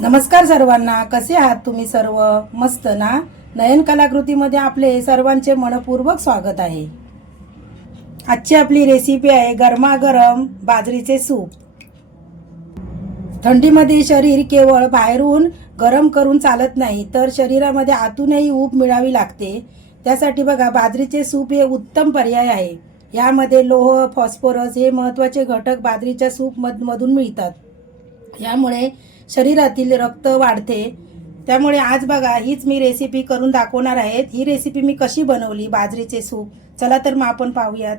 नमस्कार सर्वांना, कसे आहात तुम्ही सर्व? मस्त ना? नयन कलाकृतीमध्ये आपले सर्वांचे मनपूर्वक स्वागत आहे। आजची आपली रेसिपी आहे गरमागरम बाजरीचे सूप। थंडीमध्ये शरीर केवळ बाहेरून गरम करून चालत नाही, तर शरीरामध्ये आतूनही ऊब मिळावी लागते। त्यासाठी बघा, बाजरीचे सूप हे उत्तम पर्याय आहे। यामध्ये लोह, फॉस्फरस हे महत्त्वाचे घटक बाजरीच्या सूप मधून मिळतात। यामुळे शरीरातील रक्त वाढते। त्यामुळे आज बघा, हीच मी रेसिपी करून दाखवणार आहे। ही रेसिपी मी कशी बनवली बाजरीचे सूप, चला तर मग आपण पाहूयात।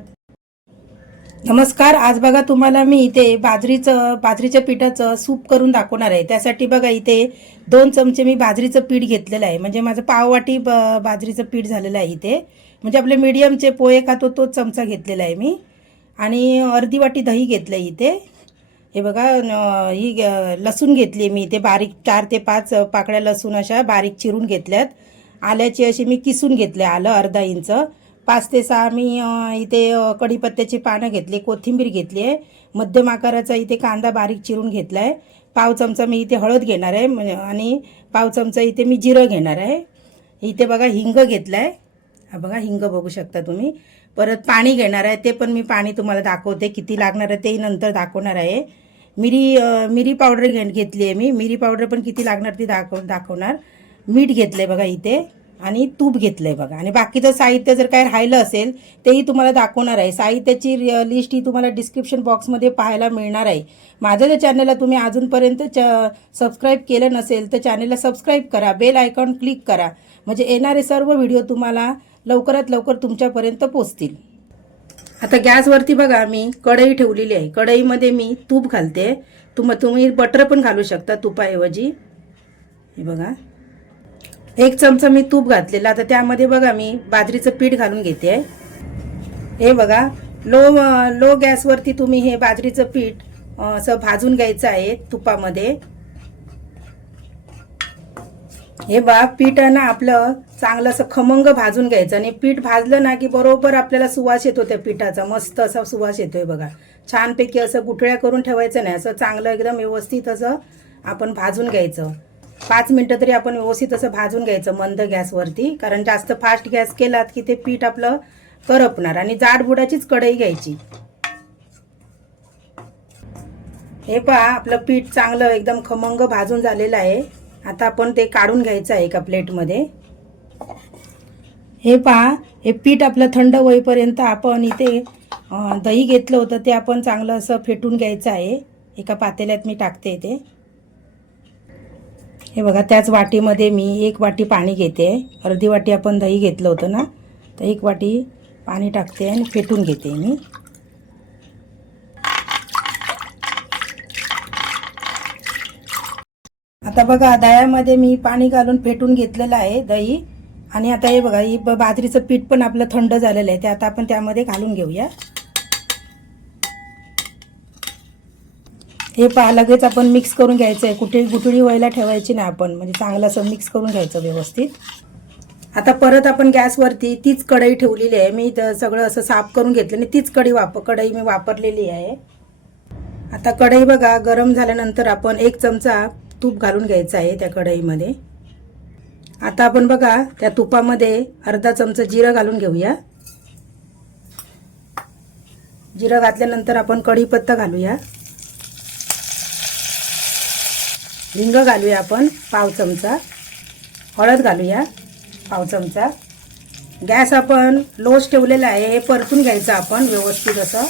नमस्कार, आज बघा तुम्हाला मी इथे बाजरीच्या पिठाचं सूप करून दाखवणार आहे। त्यासाठी बघा, इथे 2 चमचे मी बाजरीचं पीठ घेतलेलं आहे। म्हणजे माझं पाववाटी बाजरीचं पीठ झालेलं आहे इथे। म्हणजे आपले मीडियमचे पोहे खातो तोच चमचा घेतलेला आहे मी। आणि अर्धी वाटी दही घेतलं इथे। हे बघा, ही लसूण घेतली मी इथे बारीक, 4 ते 5 पाकळ्या लसूण अशा बारीक चिरून घेतल्यात। आल्याची अशी मी किसून घेतले, आलं अर्धा इंच। 5 ते 6 मी इथे कढीपत्त्याची पानं घेतली, कोथिंबीर घेतली आहे। मध्यम आकाराचा इथे कांदा बारीक चिरून घेतला आहे। पाव चमचा मी इथे हळद घेणार आहे आणि पाव चमचा इथे मी जिरं घेणार आहे। इथे बघा हिंग घेतला आहे। हा बघा, हिंग बघू शकता तुम्ही। परत पाणी घेणार आहे, ते पण मी पाणी तुम्हाला दाखवते किती लागणार आहे तेही नंतर दाखवणार आहे। मिरी पावडर घेतली आहे मी, मिरी पावडर पण किती लागणार ती दाखवणार। मीठ घेतलंय बघा इथे आणि तूप घेतलंय बघा। आणि बाकीचं साहित्य जर काय राहिलं असेल तेही तुम्हाला दाखवणार आहे। साहित्याची लिस्ट ही तुम्हाला डिस्क्रिप्शन बॉक्समध्ये पाहायला मिळणार आहे। माझ्या जर चॅनलला तुम्ही अजूनपर्यंत सबस्क्राईब केलं नसेल तर चॅनलला सबस्क्राईब करा, बेल आयकॉन क्लिक करा, म्हणजे येणारे सर्व व्हिडिओ तुम्हाला लवकरात लवकर तुमच्यापर्यंत पोहोचतील। आता गॅसवरती बघा मी कढई ठेवलेली आहे। कढईमध्ये मी तूप घालते। तुम्ही बटर पण घालू शकता तुपाऐवजी। हे बघा, 1 चमचा मी तूप घातलेला। आता त्यामध्ये बघा मी बाजरीचं पीठ घालून घेते। हे बघा, लो गॅसवरती तुम्ही हे बाजरीचं पीठ असं भाजून घ्यायचं आहे तुपामध्ये। हे बघा, पीठ ना आपलं चांगलं असं खमंग भाजून घ्यायचं। आणि पीठ भाजलं ना की बरोबर आपल्याला सुवास येतो त्या पिठाचा, मस्त असा सुवास येतोय बघा। छानपैकी असं गुठळ्या करून ठेवायचं नाही, असं चांगलं एकदम व्यवस्थित असं आपण भाजून घ्यायचं। 5 मिनिटं तरी आपण व्यवस्थित असं भाजून घ्यायचं मंद गॅसवरती, कारण जास्त फास्ट गॅस केलात की ते पीठ आपलं करपणार। आणि जाडबुडाचीच कढई घ्यायची। हे पहा, आपलं पीठ चांगलं एकदम खमंग भाजून झालेलं आहे। आता आपण ते काढून घ्यायचं आहे एका प्लेटमध्ये। हे पहा, हे पीठ आपलं थंड होईपर्यंत आपण इथे दही घेतलं होतं ते आपण चांगलं असं फेटून घ्यायचं आहे। एका पातेल्यात मी टाकते इथे। हे बघा, त्याच वाटीमध्ये मी 1 वाटी पाणी घेते। अर्धी वाटी आपण दही घेतलं होतं ना, तर 1 वाटी पाणी टाकते आणि फेटून घेते मी। आता बघा, दह्यामध्ये मी पाणी घालून फेटून घेतलेलं आहे दही। आणि आता हे बघा, ही बाजरीचं पीठ पण आपलं थंड झालेलं आहे, ते आता आपण त्यामध्ये घालून घेऊया। हे पहा, लगेच आपण मिक्स करून घ्यायचं आहे, कुठेही गुठळी व्हायला ठेवायची नाही आपण, म्हणजे चांगलं असं मिक्स करून घ्यायचं व्यवस्थित। आता परत आपण गॅसवरती तीच कढई ठेवलेली आहे। मी सगळं असं साफ करून घेतलं आणि तीच कढई मी वापरलेली आहे। आता कढई बघा गरम झाल्यानंतर आपण 1 चमचा तूप घालून घ्यायचं आहे त्या कढईमध्ये। आता आपण बघा, त्या तुपामध्ये अर्धा चमचा जिरं घालून घेऊया। जिरं घातल्यानंतर आपण कढीपत्ता घालूया, हिंग घालूया आपण पाव चमचा, हळद घालूया पाव चमचा। गॅस आपण लोच ठेवलेला आहे, हे परतून घ्यायचं आपण व्यवस्थित असं।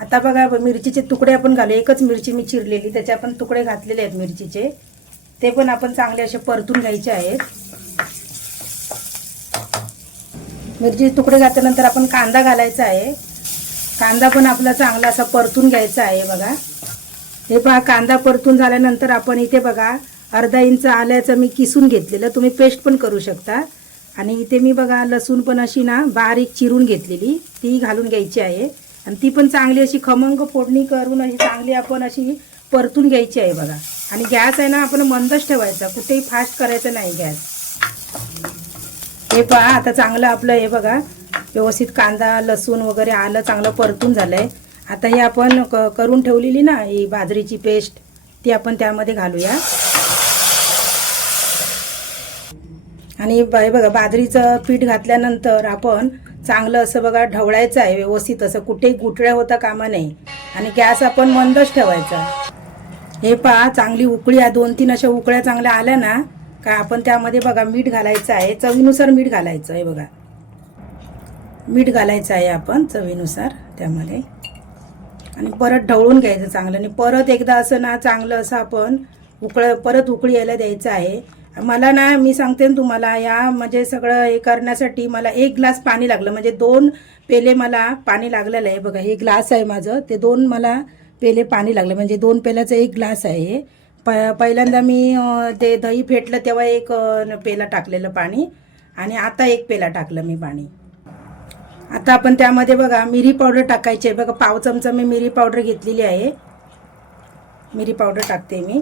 आता बघा, मिरचीचे तुकडे आपण घालूया। 1च मिरची मी चिरलेली, त्याचे आपण तुकडे घातलेले आहेत मिरचीचे, ते पण आपण चांगले असे परतून घ्यायचे आहेत। मिरचीचे तुकडे घातल्यानंतर आपण कांदा घालायचा आहे। कांदा पण आपला चांगला असा परतून घ्यायचा आहे बघा। हे पहा, कांदा परतून झाल्यानंतर आपण इथे बघा अर्धा इंच आल्याचं मी किसून घेतलेलं, तुम्ही पेस्ट पण करू शकता। आणि इथे मी बघा लसूण पण अशी ना बारीक चिरून घेतलेली, ती घालून घ्यायची आहे। आणि ती पण चांगली अशी खमंग फोडणी करून अशी चांगली आपण अशी परतून घ्यायची आहे बघा। आणि गॅस आहे ना आपण मंदच ठेवायचा, कुठेही फास्ट करायचं नाही गॅस। हे पहा, आता चांगलं आपलं हे बघा व्यवस्थित कांदा लसूण वगैरे आलं चांगलं परतून झालंय। आता ही आपण करून ठेवलेली ना ही बाजरीची पेस्ट, ती आपण त्यामध्ये घालूया। आणि हे बघा बाजरीचं पीठ घातल्यानंतर आपण चांगलं असं बघा ढवळायचं आहे व्यवस्थित, असं कुठेही गुठळ्या होता कामा नाही. आणि गॅस आपण मंदच ठेवायचा. हे पहा चांगली उकळी 2-3 अशा उकळ्या चांगल्या आल्या ना का आपण त्यामध्ये बघा मीठ घालायचं आहे, चवीनुसार मीठ घालायचं आहे. बघा मीठ घालायचं आहे आपण चवीनुसार त्यामध्ये. आणि परत ढवळून घ्यायचं चांगलं. आणि परत एकदा असं ना चांगलं असं आपण परत उकळी यायला द्यायचं आहे. मला ना मी सांगते ना तुम्हाला, या म्हणजे सगळं हे करण्यासाठी मला 1 ग्लास पाणी लागलं. म्हणजे 2 पेले मला पाणी लागलेलं आहे. बघा हे ग्लास आहे माझं, ते 2 मला पेले पाणी लागलं. म्हणजे 2 पेल्याचं 1 ग्लास आहे. पहिल्यांदा मी ते दही फेटलं तेव्हा 1 पेला टाकलेलं पाणी आणि आता 1 पेला टाकलं मी पाणी. आता आपण त्यामध्ये बघा मिरी पावडर टाकायची आहे. बघा पाव चमचा मी मिरी पावडर घेतलेली आहे. मिरी पावडर टाकते मी.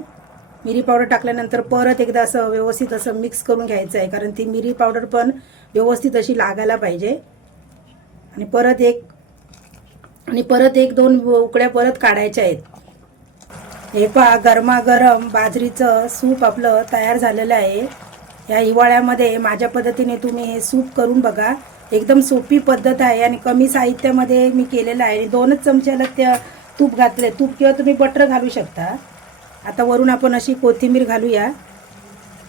मिरी पावडर टाकल्यानंतर परत एकदा असं व्यवस्थित असं मिक्स करून घ्यायचं आहे, कारण ती मिरी पावडर पण व्यवस्थित अशी लागायला पाहिजे. आणि परत 1-2 उकळ्या परत काढायच्या आहेत. हे पहा गरमागरम बाजरीचं सूप आपलं तयार झालेलं आहे. या हिवाळ्यामध्ये माझ्या पद्धतीने तुम्ही हे सूप करून बघा. एकदम सोपी पद्धत आहे आणि कमी साहित्यामध्ये मी केलेलं आहे. 2च चमच्याला त्या तूप घातले. तूप किंवा तुम्ही बटर घालू शकता. आता वरून आपण अशी कोथिंबीर घालूया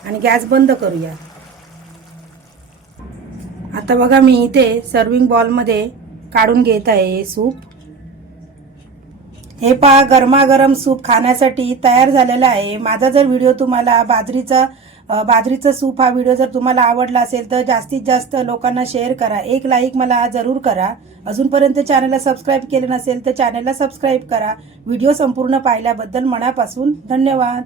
आणि गॅस बंद करूया. आता बघा मी इथे सर्विंग बॉलमध्ये काढून घेत आहे हे सूप. हे पहा गरमागरम सूप खाण्यासाठी तयार झालेला आहे. माझा जर व्हिडिओ तुम्हाला बाजरीचं सूप हा व्हिडिओ जर तुम्हाला आवडला असेल तर जास्तीत जास्त लोकांना शेअर करा. 1 लाईक मला जरूर करा. अजूनपर्यंत चॅनलला सबस्क्राईब केलं नसेल तर चॅनलला सबस्क्राईब करा. व्हिडिओ संपूर्ण पाहिल्याबद्दल मनापासून धन्यवाद.